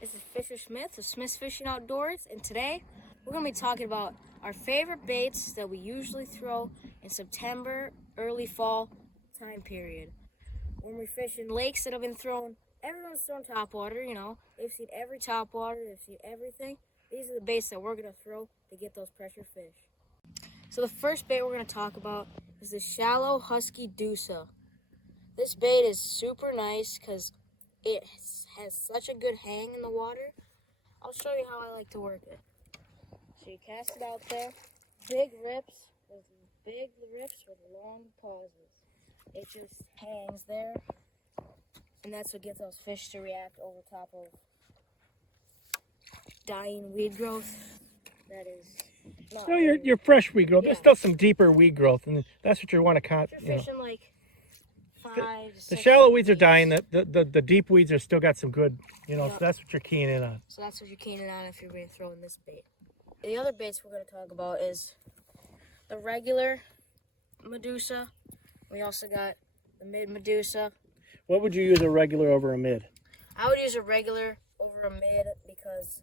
This is Fischer Smith of Smith's Fishing Outdoors, and today we're going to be talking about our favorite baits that we usually throw in September, early fall time period. When we fish in lakes that have been thrown, everyone's thrown topwater, you know. They've seen every topwater, they've seen everything. These are the baits that we're going to throw to get those pressure fish. So the first bait we're going to talk about is the shallow Husky Medusa. This bait is super nice because it has such a good hang in the water. I'll show you how I like to work it. So you cast it out there, big rips with long pauses. It just hangs there, and that's what gets those fish to react over top of dying weed growth. That is not No, your fresh weed growth. Yeah. There's still some deeper weed growth, and that's what you want to count. If you're fishing like 5 to 6 The shallow weeds are feet. dying. The deep weeds are still got some good, so that's what you're keying in on. So that's what you're keying in on if you're going to throw in this bait. The other baits we're going to talk about is the regular Medusa. We also got the mid Medusa. What would you use a regular over a mid? I would use a regular over a mid because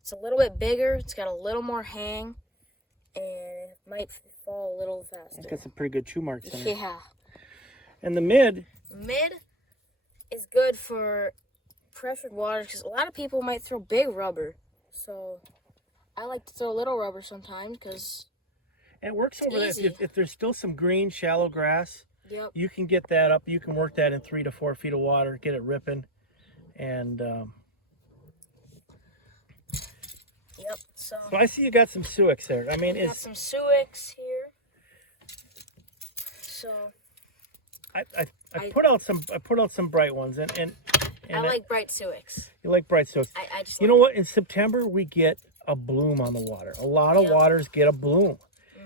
it's a little bit bigger, it's got a little more hang, and it might fall a little faster. It's got some pretty good chew marks in it. Yeah. And the mid is good for pressured water because a lot of people might throw big rubber. So I like to throw little rubber sometimes because it works over there. If there's still some green shallow grass, yep, you can get that up. You can work that in 3 to 4 feet of water, get it ripping, and yep. So I see you got some suics there. I mean, got some suics here. So I put out some bright ones, and I like bright suics. You like bright suics. I just you know what? In September we get a bloom on the water. A lot of waters get a bloom,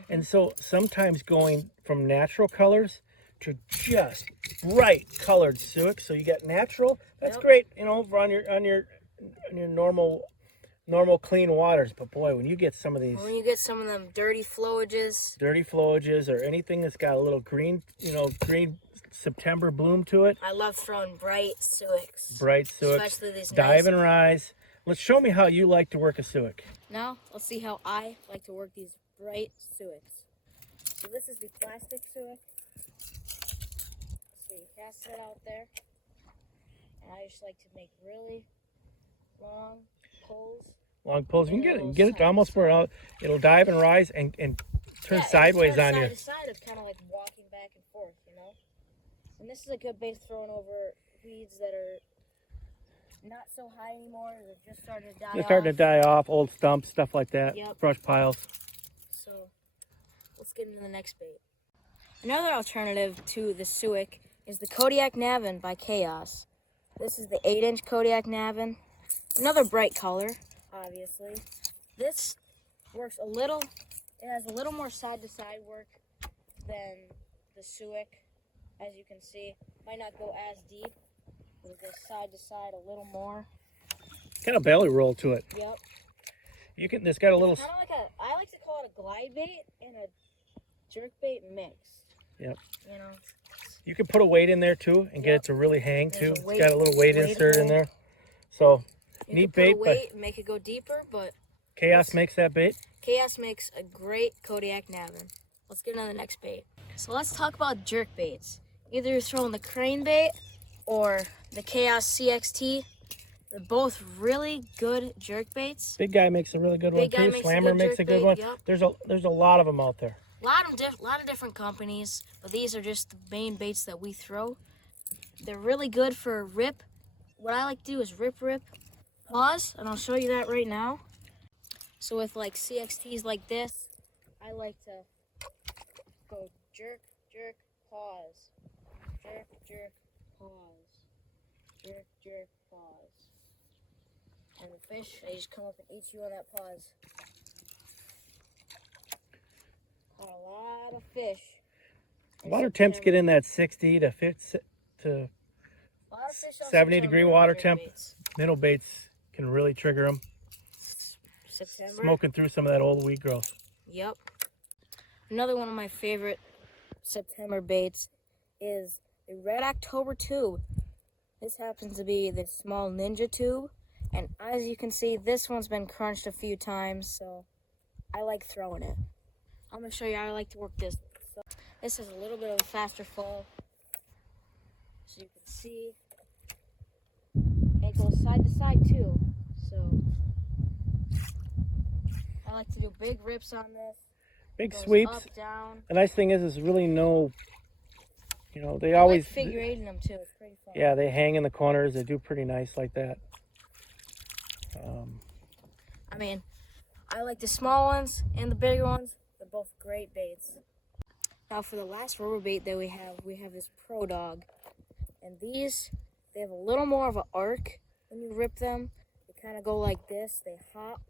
and so sometimes going from natural colors to just bright colored suics. So you get natural. That's great, on your normal clean waters. But boy, when you get some of these, when you get some of them dirty flowages, or anything that's got a little green, green September bloom to it. I love throwing bright suics. Bright suics. Especially these dive nice and rise. Let's show me how you like to work a suic. Now, let's see how I like to work these bright suics. So this is the plastic suic. So you cast it out there. And I just like to make really long pulls. Long pulls. You can get it almost where it'll dive and rise and turn sideways on you. Side to side of kind of like walking back and forth, And this is a good bait thrown over weeds that are not so high anymore. They're just starting to die off. They're starting to die off, old stumps, stuff like that, brush piles. So let's get into the next bait. Another alternative to the suic is the Kodiak Navin by Chaos. This is the 8-inch Kodiak Navin. Another bright color, obviously. This works it has a little more side-to-side work than the suic. As you can see, might not go as deep. It'll go side to side a little more. Got a belly roll to it. Yep. It's got a little. Kind of like I like to call it a glide bait and a jerk bait mix. Yep. You can put a weight in there too and get it to really hang too. It's got a little weight insert in there. So neat bait, but make it go deeper. But Chaos makes that bait. Chaos makes a great Kodiak Navin. Let's get on the next bait. So let's talk about jerk baits. Either you're throwing the crane bait or the Chaos CXT. They're both really good jerk baits. Big Guy makes a really good one too. Slammer makes a good one. Yep. There's a lot of them out there. A lot of different companies, but these are just the main baits that we throw. They're really good for rip. What I like to do is rip, pause, and I'll show you that right now. So with like CXTs like this, I like to go jerk, pause. Jerk, pause. Jerk, pause. And the fish, they just come up and eat you on that pause. Caught a lot of fish. Water temps get in that 60 to 50 to 70 degree water temp. Minnow baits can really trigger them. September. Smoking through some of that old weed growth. Yep. Another one of my favorite September baits is the Red October tube. This happens to be the small ninja tube, And as you can see, this one's been crunched a few times, so I like throwing it. I'm going to show you how I like to work this. So this is a little bit of a faster fall. So you can see it goes side to side too. So I like to do big rips on this. Big sweeps. Up, down. The nice thing is really no, you know, they I always like figure eighting them too. It's pretty fun. Yeah, they hang in the corners. They do pretty nice like that. I mean, I like the small ones and the bigger ones. They're both great baits. Now for the last rubber bait that we have this Pro Dog. And these, they have a little more of an arc when you rip them. They kind of go like this. They hop.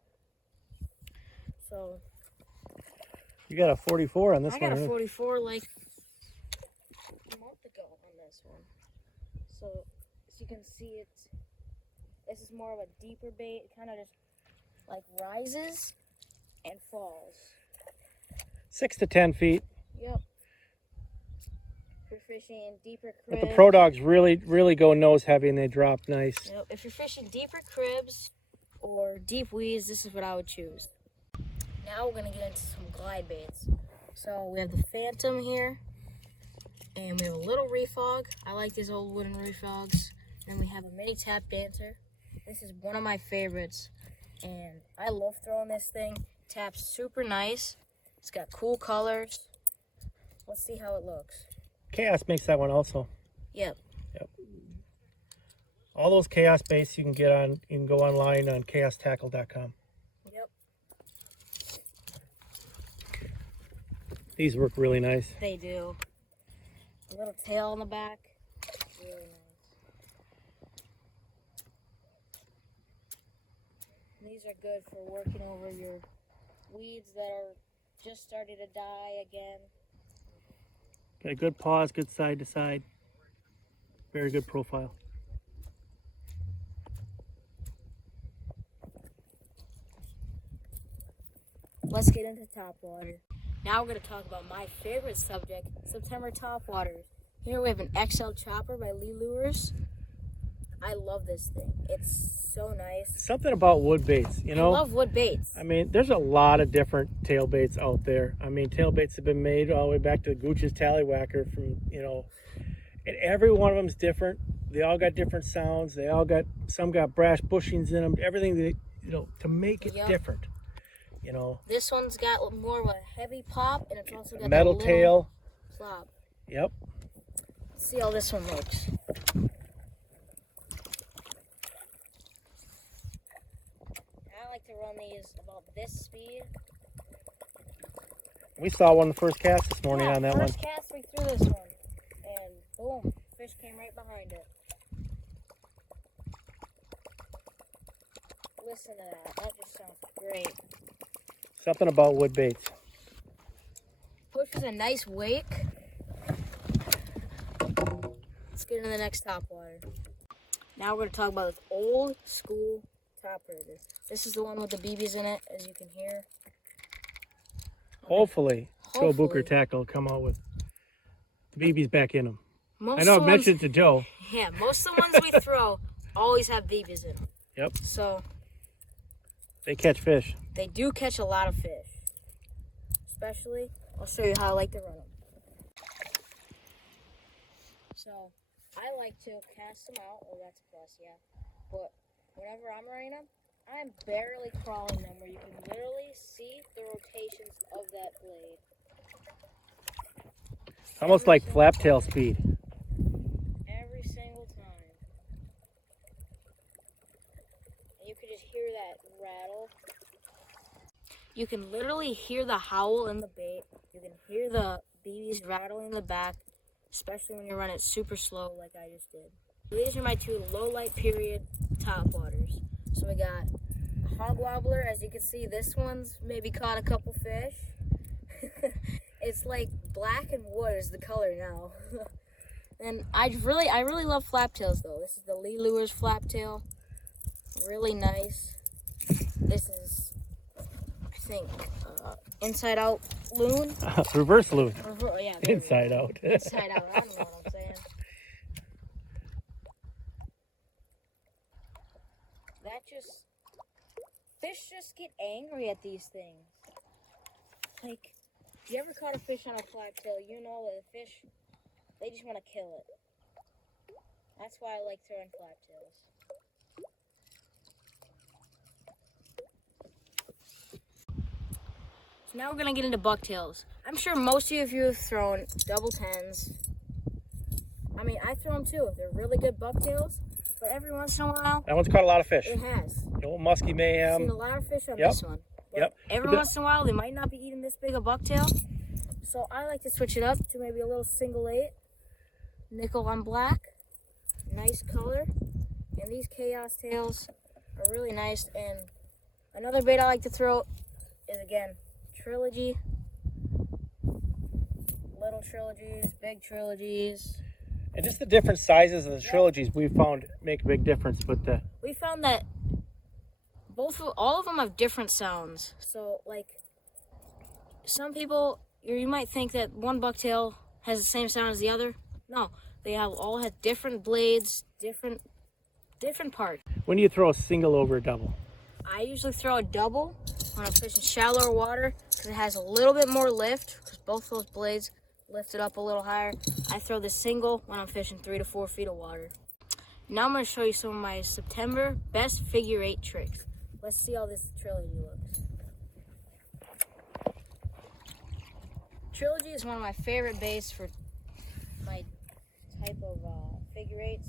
So you got a 44 on this one. I got a 44 like a month ago on this one. So as you can see, this is more of a deeper bait. It kind of just like rises and falls. 6 to 10 feet. Yep. If you're fishing deeper cribs. But the Pro Dogs really go nose heavy and they drop nice. Yep. If you're fishing deeper cribs or deep weeds, this is what I would choose. Now we're going to get into some glide baits. So we have the Phantom here. And we have a little reef hog. I like these old wooden reef hogs. Then we have a mini tap dancer. This is one of my favorites. And I love throwing this thing. Taps super nice. It's got cool colors. Let's see how it looks. Chaos makes that one also. Yep. All those Chaos baits you can get on, you can go online on chaostackle.com. Yep. These work really nice. They do. A little tail on the back. Really nice. These are good for working over your weeds that are just starting to die again. Got a good pause, good side to side. Very good profile. Let's get into topwater. Now we're going to talk about my favorite subject, September topwaters. Here we have an XL chopper by Lee Lures. I love this thing. It's so nice. Something about wood baits, you know? I love wood baits. I mean, there's a lot of different tail baits out there. I mean, tail baits have been made all the way back to Gooch's Tallywhacker from, you know, and every one of them's different. They all got different sounds. They all got, some got brass bushings in them, everything that, you know, to make it different, you know. This one's got more of a heavy pop, and it's also got metal that tail. Plop. Yep. Let's see how this one looks. I like to run these about this speed. We saw one the first cast this morning on that one. First cast, we threw this one, and boom, fish came right behind it. Listen to that. That just sounds great. Something about wood baits. Pushes a nice wake. Let's get into the next topwater. Now we're going to talk about this old school topwater. This is the one with the BBs in it, as you can hear. Hopefully, Joe Booker Tackle will come out with the BBs back in them. Most I know I mentioned it to Joe. Yeah, most of the ones we throw always have BBs in them. Yep. So they catch fish. They do catch a lot of fish. Especially, I'll show you how I like to run them. So, I like to cast them out. Oh, that's a plus, yeah. But whenever I'm running them, I'm barely crawling them where you can literally see the rotations of that blade. Almost like flap tail speed. Every single time. And you can just hear that rattle. You can literally hear the howl in the bait. You can hear the BBs rattling in the back, especially when you run it super slow like I just did. These are my two low light period topwaters. So we got a Hog Wobbler. As you can see, this one's maybe caught a couple fish. It's like black and wood is the color now. And I really love flaptails though. This is the Lee Lures flaptail. Really nice. This is, I think, inside out loon. Reverse loon. Yeah, inside out. Inside out. I don't know what I'm saying. That fish just get angry at these things. Like, if you ever caught a fish on a flagtail, you know that the fish, they just want to kill it. That's why I like throwing flagtails. So now we're going to get into bucktails. I'm sure most of you have thrown double tens. I mean, I throw them too. They're really good bucktails. But every once in a while, That one's caught a lot of fish. it has. The old Musky I've mayhem. seen a lot of fish on Yep. this one. But Yep. every once in a while, they might not be eating this big a bucktail. So I like to switch it up to maybe a little single 8. Nickel on black. Nice color. And these chaos tails are really nice. And another bait I like to throw is, again, Trilogy. Little Trilogies, big Trilogies. And just the different sizes of the Trilogies we found make a big difference. But We found that all of them have different sounds. So, like, some people, you might think that one bucktail has the same sound as the other. No, they all have different blades, different parts. when do you throw a single over a double? I usually throw a double when I'm fishing shallower water because it has a little bit more lift because both those blades lift it up a little higher. I throw the single when I'm fishing 3 to 4 feet of water. Now I'm going to show you some of my September best figure 8 tricks. Let's see how this Trilogy looks. Trilogy is one of my favorite baits for my type of figure 8s.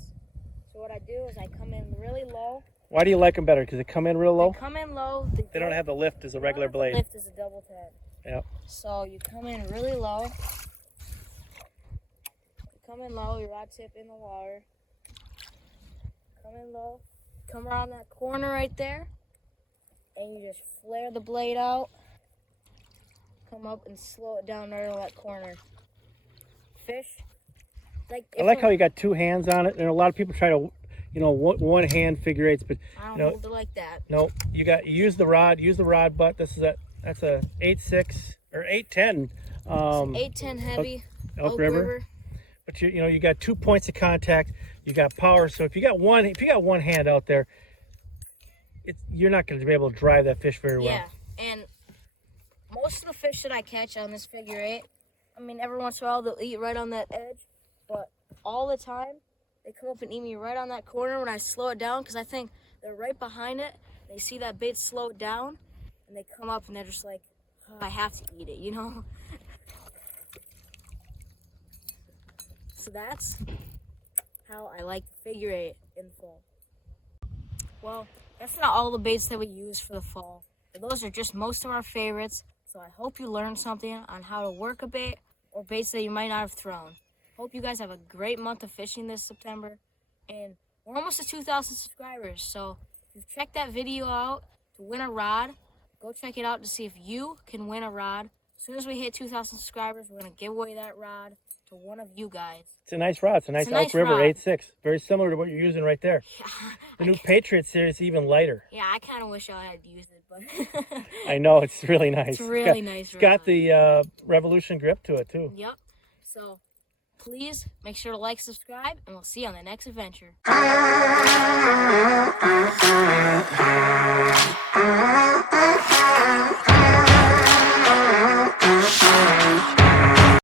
So what I do is I come in really low. Why do you like them better? Because they come in real low? They come in low. They don't have the lift as a regular blade. Lift is a double 10. Yep. So you come in really low. You come in low, your rod tip in the water. Come in low. Come around that corner right there. And you just flare the blade out. Come up and slow it down right on that corner. Fish. I like how you got 2 hands on it, and a lot of people try to, one hand figure 8s, but I don't hold it like that. no, you use the rod butt. That's a 8.6 or 8.10. 810 heavy. Elk River. But you got 2 points of contact. You got power. So if you got one hand out there, you're not going to be able to drive that fish very well. Yeah, and most of the fish that I catch on this figure 8, I mean, every once in a while they'll eat right on that edge, but all the time they come up and eat me right on that corner when I slow it down because I think they're right behind it. They see that bait slow down, and they come up and they're just like, oh, I have to eat it, So that's how I like figure 8 in the fall. Well, that's not all the baits that we use for the fall. But those are just most of our favorites. So I hope you learned something on how to work a bait or baits that you might not have thrown. Hope you guys have a great month of fishing this September. And we're almost at 2,000 subscribers. So if you've checked that video out to win a rod, go check it out to see if you can win a rod. As soon as we hit 2,000 subscribers, we're going to give away that rod to one of you guys. It's a nice rod. It's a nice Elk River 8.6. Very similar to what you're using right there. Yeah, The new Patriot series is even lighter. Yeah, I kind of wish I had used it, but I know, it's really nice. It's really nice. It's got the Revolution grip to it, too. Yep. So please make sure to like, subscribe, and we'll see you on the next adventure.